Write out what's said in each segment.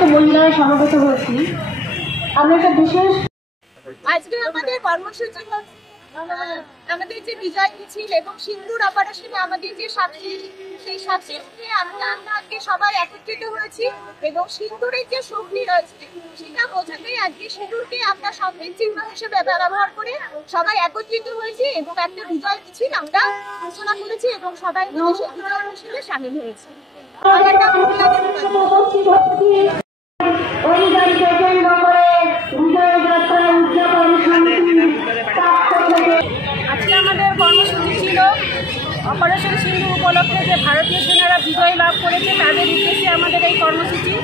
একটা মহিলারা সমাবেত হয়েছি। আমরা একটা বিশেষ আজকে আমাদের কর্মসূচি আমাদের যে বিজয় মিছিল এবং সিন্দুর অপারেশনে আমাদের যে সাক্ষী, সেই সাক্ষীকে আমরা আজকে সবাই একত্রিত হয়েছি এবং সিন্দুরের যে শক্তি রয়েছে সেটা বোঝাতেই আজকে সিন্দুরকে আমরা সম্মান চিহ্ন হিসেবে ব্যবহার করে সবাই একত্রিত হয়েছি এবং একটা বিজয় মিছিল আমরা ঘোষণা করেছি এবং সবাই সেই বিজয় মিছিলে সামিল হয়েছি। আজকে আমাদের কর্মসূচি ছিল অপারেশন সিন্দুর উপলক্ষে যে ভারতীয় সেনারা বিজয় লাভ করেছে তাদের উদ্দেশ্যে আমাদের এই কর্মসূচি।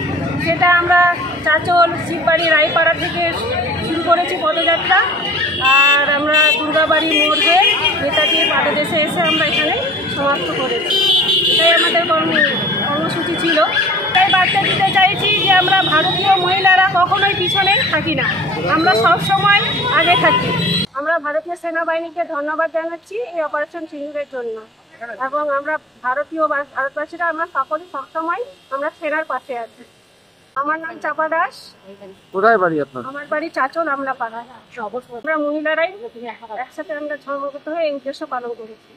সেটা আমরা চাচল, শিববাড়ি, রায়পাড়া থেকে শুরু করেছি পদযাত্রা, আর আমরা দুর্গাবাড়ি মোড় হয়ে নেতাজি পাদদেশে এসে আমরা এখানে সমাপ্ত করেছি। এটাই আমাদের কর্মসূচি ছিল। তাই বার্তা দিতে চাইছি যে আমরা ভারতীয় মহিলারা কখনোই পিছনে থাকি না, আমরা সব সময় আগে থাকি। আমরা ভারতীয় সেনাবাহিনীকে ধন্যবাদ জানাচ্ছি এই অপারেশন সিন্দুরের জন্য, এবং আমরা ভারতবাসীরা আমরা সকলে সবসময় আমরা সেনার পাশে আছি। আমার নাম চাপা দাস। কোথায় বাড়ি আপনার? আমার বাড়ি চাচল আমলা পাড়া। আমরা মহিলারাই একসাথে আমরা ধর্মগত হয়ে এই উদ্দেশ্য পালন করেছি।